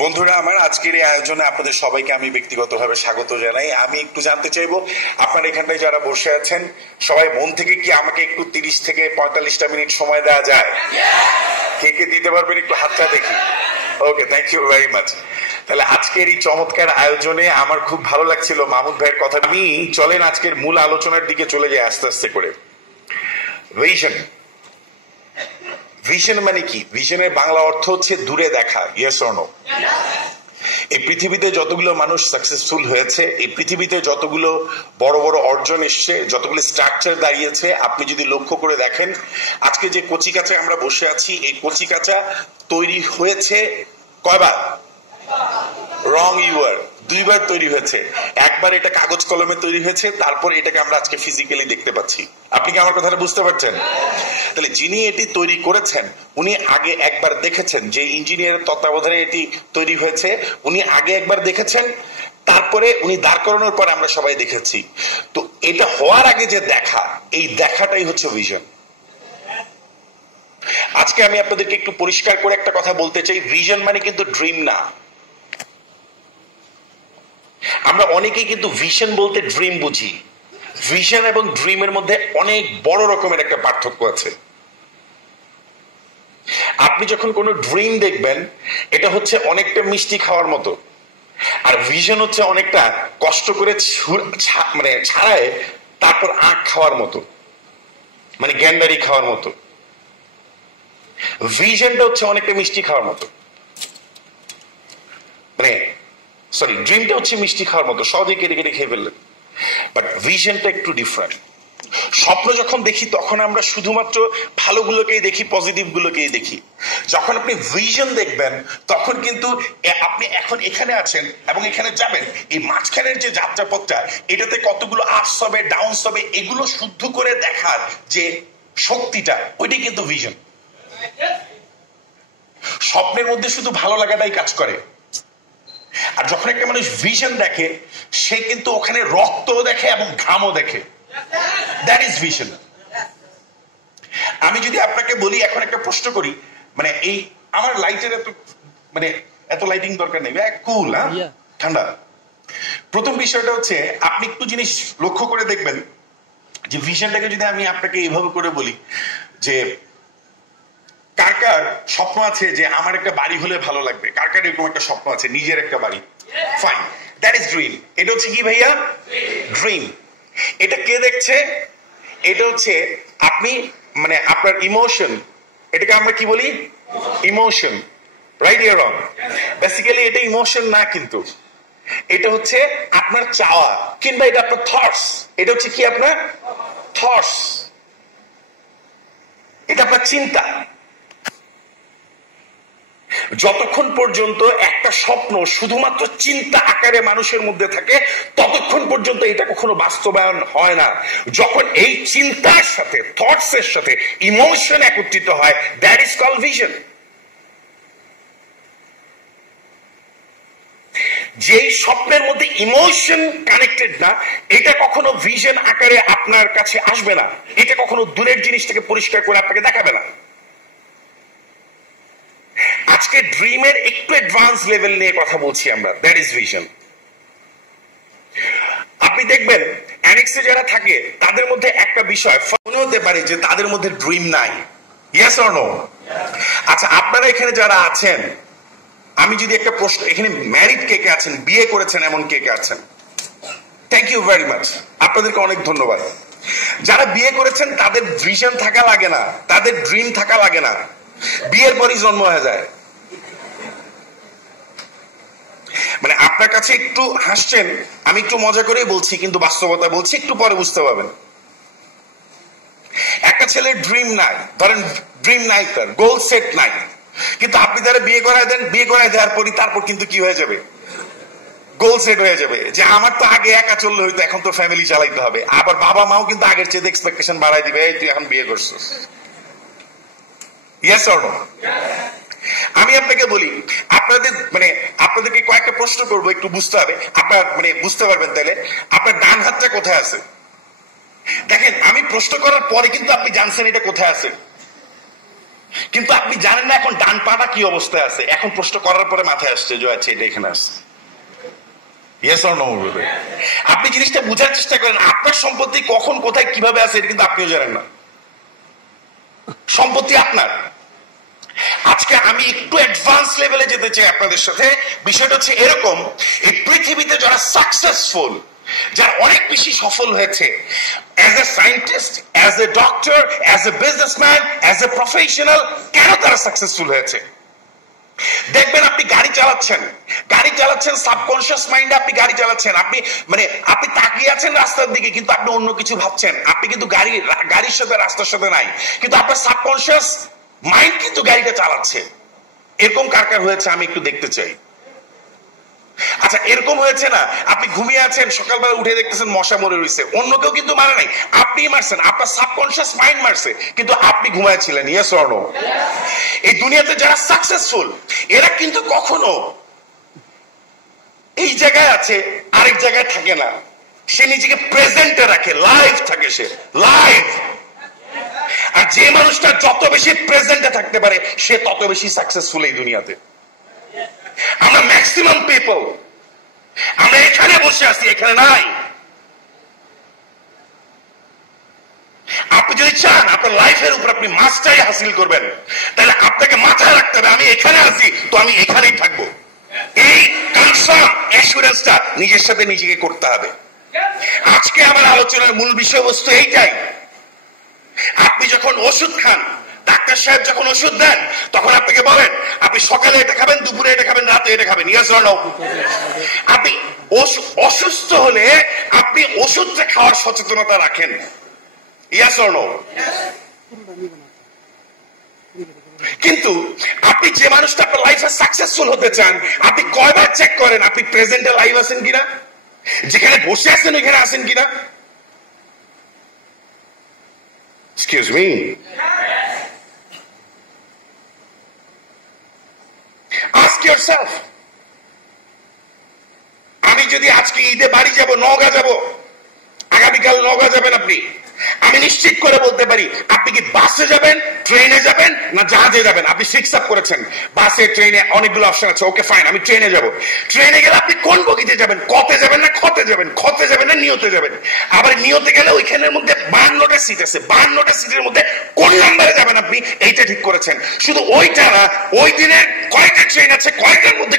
বন্ধুরা আমার, আজকের এই আয়োজনে আপনাদের সবাইকে আমি ব্যক্তিগতভাবে স্বাগত জানাই। আমি একটু জানতে চাইবো, আপনারা এখানটায় যারা বসে আছেন সবাই মন থেকে কি আমাকে একটু 30 থেকে 45টা মিনিট সময় দেওয়া যায়? কে কে দিতে পারবেন একটু হাতটা দেখি। ওকে, থ্যাংক ইউ ভেরি মাচ। তাহলে আজকের এই চমৎকার আয়োজনে আমার খুব ভালো লাগছিল মাহমুদ ভাইয়ের কথা নিয়ে। চলেন আজকের মূল আলোচনার দিকে চলে যায় আস্তে আস্তে করে। ভিশন, ভিশন মানে কি? ভিশনের বাংলা অর্থ হচ্ছে দূরে দেখা। Yes or no? এই পৃথিবীতে যতগুলো মানুষ সাকসেসফুল হয়েছে, এই পৃথিবীতে যতগুলো বড় বড় অর্জন এসছে, যতগুলো স্ট্রাকচার দাঁড়িয়েছে, আপনি যদি লক্ষ্য করে দেখেন, আজকে যে কচিকাঁচা আমরা বসে আছি, এই কচিকাঁচা তৈরি হয়েছে কয়বার? রং ইউর, দুইবার তৈরি হয়েছে। একবার এটা কাগজ কলমে তৈরি হয়েছে, তারপর এটাকে আমরা আজকে ফিজিক্যালি দেখতে পাচ্ছি। আপনি কি আমার কথাটা বুঝতে পারছেন? তাহলে যিনি এটি তৈরি করেছেন উনি আগে একবার দেখেছেন, যে ইঞ্জিনিয়ারের তত্ত্বাবধানে এটি তৈরি হয়েছে উনি আগে একবার দেখেছেন, তারপরে উনি দাঁড় করানোর পর আমরা সবাই দেখেছি। তো এটা হওয়ার আগে যে দেখা, এই দেখাটাই হচ্ছে ভিশন। আজকে আমি আপনাদেরকে একটু পরিষ্কার করে একটা কথা বলতে চাই, ভিশন মানে কিন্তু ড্রিম না। আমরা অনেকেই কিন্তু ভিশন বলতে ড্রিম বুঝি। ভিশন এবং ড্রিমের মধ্যে অনেক বড় রকমের একটা পার্থক্য আছে। আপনি যখন কোনো ড্রিম দেখবেন, এটা হচ্ছে অনেকটা মিষ্টি খাওয়ার মতো, আর ভিশন হচ্ছে অনেকটা কষ্ট করে মানে ছাড়ায় তারপর আখ খাওয়ার মতো, মানে গ্যান্ডারি খাওয়ার মতো। ভিশনটা হচ্ছে অনেকটা মিষ্টি খাওয়ার মতো, মানে সরি, ড্রিমটা হচ্ছে মিষ্টি খাওয়ার মতো, সহজে কেটে কেটে খেয়ে ফেললেন। বাট ভিশনটা একটু ডিফারেন্ট। স্বপ্ন যখন দেখি তখন আমরা শুধুমাত্র ভালোগুলোকেই দেখি, পজিটিভ গুলোকেই দেখি। যখন আপনি ভিশন দেখবেন তখন কিন্তু আপনি এখন এখানে আছেন এবং এখানে যাবেন, এই মাঝখানের যে যাত্রাপথটা, এটাতে কতগুলো আপস হবে, ডাউনস হবে, এগুলো শুদ্ধ করে দেখার যে শক্তিটা, ওইটাই কিন্তু ভিশন। স্বপ্নের মধ্যে শুধু ভালো লাগাটাই কাজ করে। আর যখন একটা মানুষ ভিশন দেখে, সে কিন্তু ওখানে রক্তও দেখে এবং ঘামও দেখে। That is vision. আমি যদি আপনাকে বলি, এখন একটা প্রশ্ন করি, মানে এই আমার লাইটের এত লাইটিং দরকার নেই, কুল, হ্যাঁ, ঠান্ডা। প্রথম বিষয়টা হচ্ছে, আপনি একটু জিনিস লক্ষ্য করে দেখবেন যে ভিশনটাকে যদি আমি আপনাকে এইভাবে করে বলি যে কার কার স্বপ্ন আছে যে আমার একটা বাড়ি হলে ভালো লাগবে? কার কার এরকম একটা স্বপ্ন আছে, নিজের একটা বাড়ি? Fine, that is dream. এটা হচ্ছে কি ভাইয়া? ড্রিম। এটা কে দেখছে? এটা হচ্ছে আপনি, মানে আপনার ইমোশন। এটাকে আমরা কি বলি? Emotion. Right or wrong? Basically এটা ইমোশন না, কিন্তু এটা হচ্ছে আপনার চাওয়া, কিংবা এটা আপনার থটস। এটা হচ্ছে কি? আপনার থটস। এটা আপনার চিন্তা। যতক্ষণ পর্যন্ত একটা স্বপ্ন শুধুমাত্র চিন্তা আকারে মানুষের মধ্যে থাকে, ততক্ষণ পর্যন্ত এটা কখনো বাস্তবায়ন হয় না। যখন এই চিন্তার সাথে, থটস এর সাথে ইমোশন একত্রিত হয়, দ্যাট ইজ কল্ড ভিশন। যে স্বপ্নের মধ্যে ইমোশন কানেক্টেড না, এটা কখনো ভিশন আকারে আপনার কাছে আসবে না। এটা কখনো দূরের জিনিসটাকে পরিষ্কার করে আপনাকে দেখাবে না। আজকে ড্রিমের একটু অ্যাডভান্স লেভেল নিয়ে কথা বলছি আমরা, দ্যাট ইজ ভিশন। আপনি দেখবেন অ্যানেক্সে যারা থাকে তাদের মধ্যে একটা বিষয় মনে হতে পারে যে তাদের মধ্যে ড্রিম নাই। Yes or no? আচ্ছা, আপনারা এখানে যারা আছেন, আমি যদি একটা প্রশ্ন, এখানে ম্যারিড কে কে আছেন, বিয়ে করেছেন এমন কে কে আছেন? থ্যাংক ইউ ভেরি মাচ, আপনাদেরকে অনেক ধন্যবাদ। যারা বিয়ে করেছেন তাদের ভিশন থাকা লাগে না, তাদের ড্রিম থাকা লাগে না, বিয়ের পরই জন্ম হয়ে যায়। মানে আপনার কাছে একটু হাসছেন, আমি একটু মজা করেই বলছি, কিন্তু বাস্তবতা বলছি, একটু পরে বুঝতে পারবেন। একটা ছেলের ড্রিম নাই, ধরেন ড্রিম নাই, তার গোল সেট নাই, কিন্তু আপনি তারা বিয়ে করায় দেন, বিয়ে করায় দেওয়ার পরই তারপর কিন্তু কি হয়ে যাবে? গোল সেট হয়ে যাবে যে আমার তো আগে একা চললে হইতো, এখন তো ফ্যামিলি চালাইতে হবে। আবার বাবা মাও কিন্তু আগের চেয়ে এক্সপেকটেশন বাড়াই দিবে, এই তুই এখন বিয়ে করছিস। Yes or no? আমি আপনাকে বলি, আপনাদেরকে কয়েকটা প্রশ্ন করবো, একটু বুঝতে হবে, আপনার বুঝতে পারবেন তাহলে। আপনার ডান হাতটা কোথায় আছে? দেখেন, আমি প্রশ্ন করার পরে কিন্তু আপনি জানছেন এটা কোথায় আছে, কিন্তু আপনি জানেন না এখন ডান পাটা কি অবস্থায় আছে, এখন প্রশ্ন করার পরে মাথায় আসছে যে আচ্ছা এটা এখানে আসছে। Yes or no? আপনি জিনিসটা বোঝার চেষ্টা করেন, আপনার সম্পত্তি কখন কোথায় কিভাবে আছে এটা কিন্তু আপনিও জানেন না। সম্পত্তি আপনার। আজকে আমি একটু অ্যাডভান্স লেভেলে যেতে চাই আপনাদের সাথে। বিষয়টা হচ্ছে এরকম, এই পৃথিবীতে যারা সাকসেসফুল, যারা অনেক বেশি সফল হয়েছে, as a scientist, as a doctor, as a businessman, as a professional, কেন তারা সাকসেসফুল হয়েছে? দেখবেন আপনি গাড়ি চালাচ্ছেন সাবকনশিয়াস মাইন্ডে, আপনি গাড়ি চালাচ্ছেন, আপনি তাকিয়ে আছেন রাস্তার দিকে, কিন্তু আপনি অন্য কিছু ভাবছেন। আপনি কিন্তু গাড়ির সাথে রাস্তার সাথে নাই, কিন্তু আপনার সাবকনশিয়াস মাইন্ড কিন্তু গাড়িটা চালাচ্ছে। এরকম কার কার হয়েছে আমি একটু দেখতে চাই। আচ্ছা, এরকম হয়েছে না, আপনি ঘুমিয়ে আছেন, সকালবেলা উঠে দেখতেছেন মশা মরে রয়েছে, অন্য কেউ কিন্তু মারে নাই, আপনি মারছেন, আপনার সাবকনশিয়াস মাইন্ড মারছে, কিন্তু আপনি ঘুমাচ্ছিলেন। Yes or no? এই দুনিয়াতে যারা সাকসেসফুল, এরা কিন্তু কখনো এই জায়গায় আছে আরেক জায়গায় থাকে না, সে নিজেকে প্রেজেন্টে রাখে, লাইভ থাকে, সে লাইভ। আর যে মানুষটা যত বেশি প্রেজেন্টে থাকতে পারে সে তত বেশি সাকসেসফুল এই দুনিয়াতে। আমরা ম্যাক্সিমাম পিপল আমরা এখানে বসে আছি, এখানে নাই। আপনি যদি চান আপনার লাইফের উপর আপনি মাস্টারি হাসিল করবেন, তাহলে আপনাকে মাথায় রাখতে হবে আমি এখানে আছি তো আমি এখানেই থাকবো। এই কনফার্ম অ্যাসুরেন্সটা নিজের সাথে নিজেকে করতে হবে। আজকে আমার আলোচনার মূল বিষয়বস্তু এইটাই। আপনি যখন ওষুধ খান, ডাক্তার সাহেব যখন ওষুধ দেন, তখন আপনাকে বলেন আপনি সকালে এটা খাবেন, দুপুরে এটা খাবেন, রাতে এটা খাবেন। Yes or no? আপনি অসুস্থ হলে আপনি ওষুধটা খাওয়ার সচেতনতা রাখেন। Yes or no? কিন্তু আপনি যে মানুষটা আপনার লাইফে সাকসেসফুল হতে চান, আপনি কয়বার চেক করেন আপনি প্রেজেন্টে লাইভ আছেন কিনা, যেখানে বসে আছেন ওইখানে আছেন কিনা? Excuse me. Ask yourself. আমি যদি আজকে ঈদে বাড়ি যাব, নওগাঁ যাব, আগামীকাল নওগাঁ যাবেন আপনি, আমি নিশ্চিত করে বলতে পারি আপনি কি বাসে যাবেন, ট্রেনে যাবেন না জাহাজে যাবেন। আপনি ফিক্স আপ করেছেন বাসে, ট্রেনে, অনেকগুলো অপশন আছে। ওকে ফাইন, আমি ট্রেনে যাব। ট্রেনে গেলে আপনি কোন বগিতে যাবেন? কতে যাবেন না খতে যাবেন? খতে যাবেন না নিয়তে যাবেন? আবার নিয়তে গেলে ওইখানের মধ্যে 52টা সিট আছে, 52টা সিটের মধ্যে কোন নাম্বারে যাবেন আপনি এইটা ঠিক করেছেন। শুধু ওইটা না, ওই দিনের কয়টা ট্রেন আছে, কয়টার মধ্যে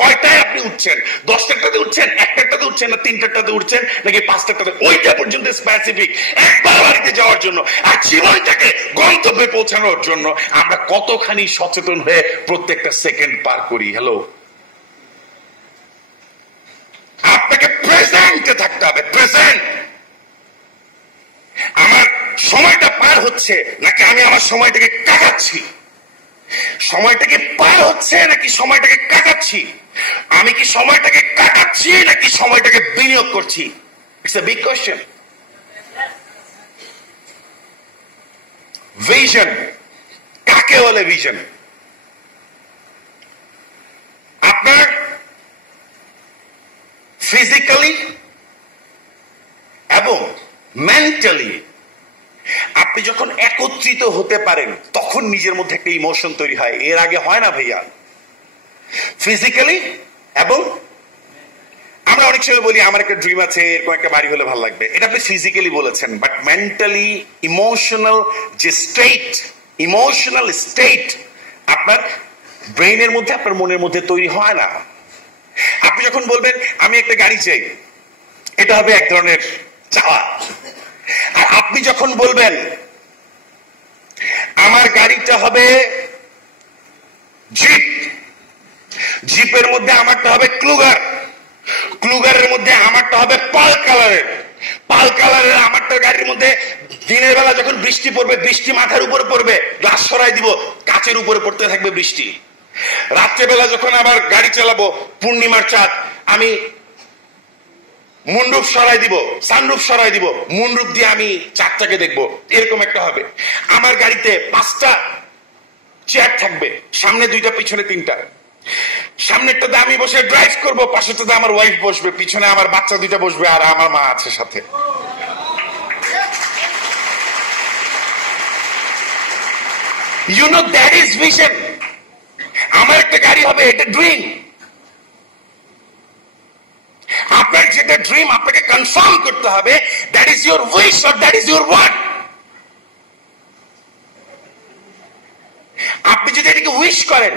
কয়টায় আপনি উঠছেন, 10টাতে উঠছেন, 1টাতে উঠছেন না 3টাতে উঠছেন নাকি 5টাতে, ওইটা পর্যন্ত স্পেসিফিক একবার বাড়িতে যাওয়ার জন্য আর জীবনটাকে গন্তব্যে পৌঁছানোর জন্য আমরা কতখানি সচেতন হয়ে প্রত্যেকটা সেকেন্ড পার করি। হ্যালো, আপনাকে প্রেজেন্টে থাকতে হবে। প্রেজেন্ট, আমার সময়টা পার হচ্ছে নাকি আমি আমার সময়টাকে কাটাচ্ছি? সময়টাকে পার হচ্ছে নাকি সময়টাকে কাটাচ্ছি? আমি কি সময়টাকে কাটাচ্ছি নাকি সময়টাকে বিনিয়োগ করছি? It's a big question. Vision কাকে বলে? ভিশন আপনার ফিজিক্যালি এবং মেন্টালি আপনি যখন একত্রিত হতে পারেন তখন নিজের মধ্যে একটা ইমোশন তৈরি হয়। এর আগে হয় না ভাইয়া। ফিজিক্যালি এবং আমরা অনেক সময় বলি আমার একটা ড্রিম আছে, এরকম একটা বাড়ি হলে ভালো লাগবে, এটা আপনি ফিজিক্যালি বলেছেন, বাট মেন্টালি ইমোশনাল যে স্টেট, ইমোশনাল স্টেট আপনার ব্রেইনের মধ্যে, আপনার মনের মধ্যে তৈরি হয় না। আপনি যখন বলবেন আমি একটা গাড়ি চাই, এটা হবে এক ধরনের চাওয়া। আর আপনি যখন বলবেন আমার গাড়িটা হবে জিপ, জিপের মধ্যে আমারটা হবে ক্লুগার, ক্লুগারের মধ্যে আমারটা হবে পাল কালারের, পাল কালারের আমারটা গাড়ির মধ্যে দিনের বেলা যখন বৃষ্টি পড়বে, বৃষ্টি মাথার উপরে পড়বে, গ্লাস সরাই দিব, কাচের উপরে পড়তে থাকবে বৃষ্টি। রাত্রেবেলা যখন আবার গাড়ি চালাবো, পূর্ণিমার চাঁদ, আমি মুন্ডুপ সরাই দিব, সানরুফ সরাই দিব, মুন্ডুপ দিয়ে আমি চাঁদটাকে দেখবো, এরকম একটা হবে। আমার গাড়িতে 5টা চেয়ার থাকবে, সামনে 2টা, পিছনে 3টা। সামনেরটাতে আমি বসে ড্রাইভ করব, পাশেরটাতে আমার ওয়াইফ বসবে, পিছনে আমার বাচ্চা 2টা বসবে, আর আমার মা আছে সাথে। You know that is vision. আমার একটা গাড়ি হবে, এটা ড্রিম। আপনার যেটা ড্রিম আপনাকে কনফার্ম করতে হবে that is your wish or that is your what. আপনি যদি এটাকে উইশ করেন,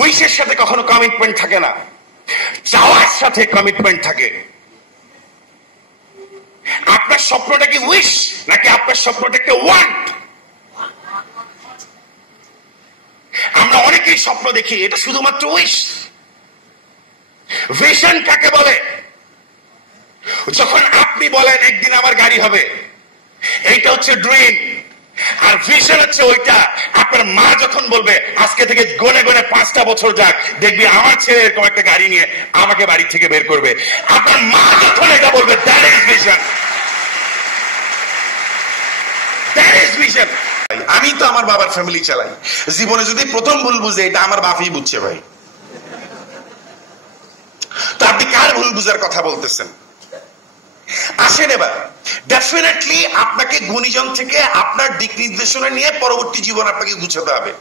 উইশের সাথে কখনো কমিটমেন্ট থাকে না, চাওয়ার সাথে কমিটমেন্ট থাকে। আপনার স্বপ্নটা কি উইশ নাকি আপনার স্বপ্নটা একটা ওয়ান্ট? আমরা অনেকেই স্বপ্ন দেখি, এটা শুধুমাত্র উইশ। ভিশন কাকে বলে? যখন আপনি বলেন একদিন আমার গাড়ি হবে, এইটা হচ্ছে ড্রিম। আর ভিশন হচ্ছে ওইটা আপনার মা যখন বলবে আজকে থেকে গনে গনে 5টা বছর যাক, দেখবি আমার ছেলে এরকম একটা গাড়ি নিয়ে আমাকে বাড়ি থেকে বের করবে। আপনার মা যখন এটা বলবে, that is vision, that is vision. আমি তো আমার বাবার ফ্যামিলি চালাই, জীবনে যদি প্রথম ভুল বুঝে এটা আমার বাপই বুঝছে ভাই। তো আপনি কার ভুল বুঝার কথা বলতেছেন? আসেন এবার, ডেফিনেটলি আপনাকে গুণীজন থেকে আপনার দিক নির্দেশনা নিয়ে পরবর্তী জীবন আপনাকে গুছাতে হবে।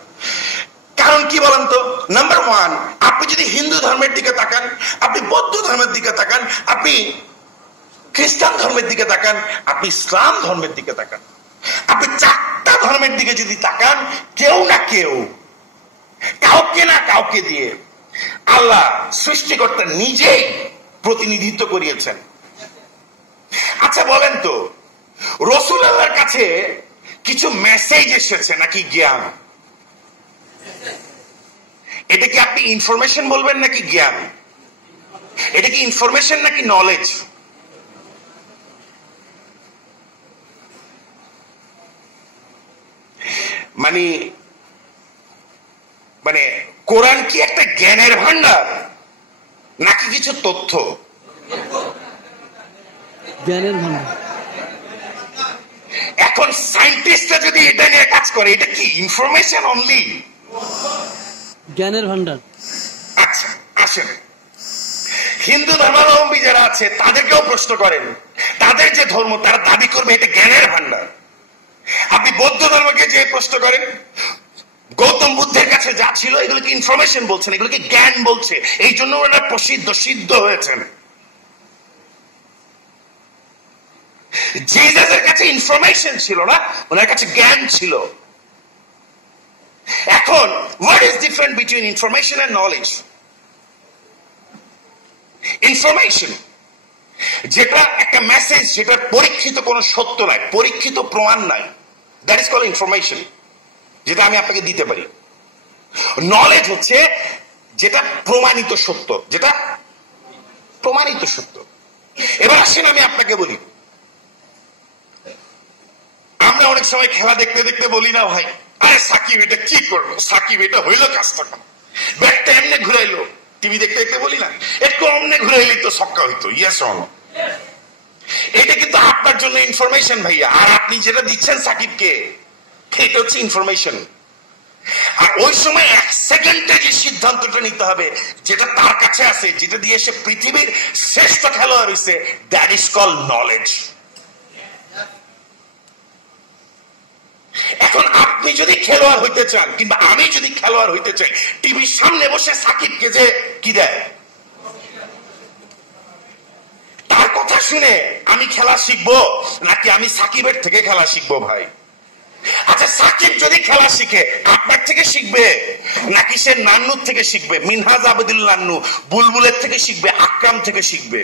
কারণ কি বলেন তো? নাম্বার 1, আপনি যদি হিন্দু ধর্মের দিকে তাকান, আপনি বৌদ্ধ ধর্মের দিকে তাকান, আপনি খ্রিস্টান ধর্মের দিকে তাকান, আপনি ইসলাম ধর্মের দিকে তাকান, আপনি 4টা ধর্মের দিকে যদি তাকান, কেউ না কেউ, কাউকে না কাউকে দিয়ে আল্লাহ সৃষ্টিকর্তা নিজেই প্রতিনিধিত্ব করিয়েছেন। আচ্ছা বলেন তো, রসুল আল্লাহর কাছে কিছু মেসেজ এসেছে নাকি জ্ঞান? এটা কি আপনি ইনফরমেশন বলবেন নাকি জ্ঞান? এটা কি ইনফরমেশন নাকি নলেজ? মানে কোরআন কি একটা জ্ঞানের ভান্ডার নাকি কিছু তথ্য? জ্ঞানের ভান্ডার। এখন সায়েন্টিস্টরা যদি এটা নিয়ে কাজ করে, এটা কি ইনফরমেশন অনলি? জ্ঞানের ভান্ডার। আচ্ছা আসেন, হিন্দু ধর্মাবলম্বী যারা আছে তাদেরকেও প্রশ্ন করেন, তাদের যে ধর্ম তারা দাবি করবে এটা জ্ঞানের ভান্ডার। আপনি বৌদ্ধ ধর্মকে যে প্রশ্ন করেন, গৌতম বুদ্ধের কাছে যা ছিল এগুলোকে ইনফরমেশন বলছেন, এগুলোকে জ্ঞান বলছে, এই জন্য ওরা প্রসিদ্ধ সিদ্ধ হয়েছেন। জিসাসের কাছে ইনফরমেশন ছিল না, ওনার কাছে জ্ঞান ছিল। এখন what is different between information and knowledge? Information যেটা একটা মেসেজ, যেটা পরীক্ষিত কোনো সত্য নাই, পরীক্ষিত প্রমাণ নাই, দ্যাট ইজ কল্ড ইনফরমেশন, যেটা আমি আপনাকে দিতে পারি। নলেজ হচ্ছে যেটা প্রমাণিত সত্য, যেটা প্রমাণিত সত্য। এবার আসেন আমি আপনাকে বলি, আমরা অনেক সময় খেলা দেখতে দেখতে বলি না ভাই, আরে সাকিব এটা কি করবো, সাকিব এটা হইলো কাজটা কেন, ব্যাটটা এমনি ঘুরাইলো, টিভি দেখতে দেখতে বলি না একটু অমনে ঘুরাইলি তো ছক্কা হইতো, ইয়েস অর নো? এটা কিন্তু আপনার জন্য ইনফরমেশন ভাইয়া, আর আপনি যেটা দিচ্ছেন সাকিবকে এটা হচ্ছে ইনফরমেশন। আর ওই সময় 1 সেকেন্ডে যে সিদ্ধান্তটা নিতে হবে যেটা তার কাছে আছে, যেটা দিয়ে সে পৃথিবীর শ্রেষ্ঠ খেলোয়াড় হইছে, দ্যাট ইজ কল্ড নলেজ। এখন আপনি যদি খেলোয়াড় হইতে চান কিংবা আমি যদি খেলোয়াড় হইতে চাই, টিভির সামনে বসে সাকিবকে যে কি দেয়, তার কথা শুনে আমি খেলা শিখবো নাকি আমি সাকিবের থেকে খেলা শিখবো ভাই? আচ্ছা সাকিব যদি খেলা শিখে আপনার থেকে শিখবে নাকি সে নান্নুর থেকে শিখবে, মিনহাজ আবেদুল নান্নু বুলবুলের থেকে শিখবে, আকরাম থেকে শিখবে,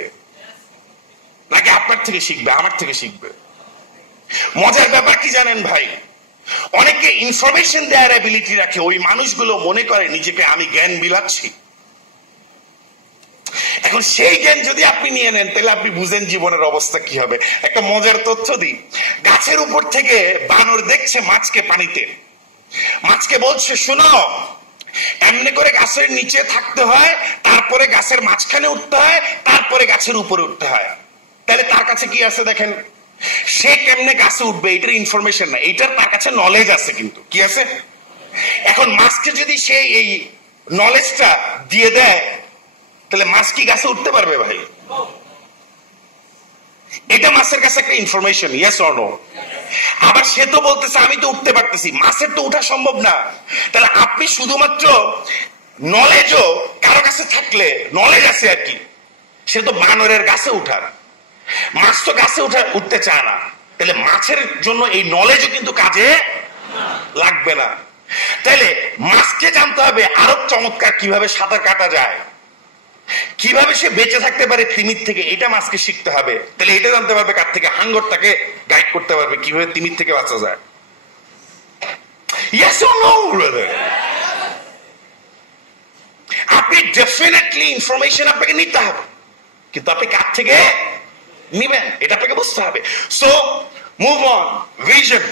নাকি আপনার থেকে শিখবে, আমার থেকে শিখবে? মজার ব্যাপার কি জানেন ভাই, অনেকে ইনফরমেশন দেওয়ার অ্যাবিলিটি রাখে, ওই মানুষগুলো মনে করে নিজেকে আমি জ্ঞান বিলাচ্ছি। এখন সেই জ্ঞান যদি আপনি নিয়ে নেন তাহলে আপনি বুঝেন জীবনের অবস্থা কি হবে। একটা মজার তথ্য দিই, গাছের উপর থেকে বানর দেখছে মাছকে পানিতে, মাছকে বলছে শোনো এমনি করে গাছের নিচে থাকতে হয়, তারপরে গাছের মাঝখানে উঠতে হয়, তারপরে গাছের উপরে উঠতে হয়। তাহলে তার কাছে কি আছে দেখেন, সে কেমনে গাছে উঠবে এটার ইনফরমেশন না, এইটার তার কাছে নলেজ আছে। কিন্তু কি আছে? এখন মাছকে যদি সে এই নলেজটা দিয়ে দেয় তাহলে মাছ কি গাছে উঠতে পারবে ভাই? এটা মাছের কাছে একটা ইনফরমেশন, ইয়েস অর নো? আবার সে তো বলতেছে আমি তো উঠতে পারতেছি, মাছের তো উঠা সম্ভব না। তাহলে আপনি শুধুমাত্র নলেজও কারো কাছে থাকলে, নলেজ আছে আর কি, সে তো বানরের গাছে উঠার, মাছ তো গাছে উঠতে চায় না, তাহলে মাছের জন্য এই নলেজও কিন্তু কাজে লাগবে না। তাহলে মাছকে জানতে হবে আরো চমৎকার কিভাবে সাঁতার কাটা যায়, কিভাবে সে বেঁচে থাকতে পারে তিমির থেকে, এটা মাছকে শিখতে হবে। তাহলে এটা জানতে পারবে কার থেকে? হাঙ্গর তাকে গাইড করতে পারবে কিভাবে তিমির থেকে বাঁচা যায়। Yes or no, brother? আপনি ডেফিনেটলি ইনফরমেশন আপনাকে নিতে হবে, কিন্তু আপনি কার থেকে নিবেন এটা আপনাকে বুঝতে হবে। So move on, vision.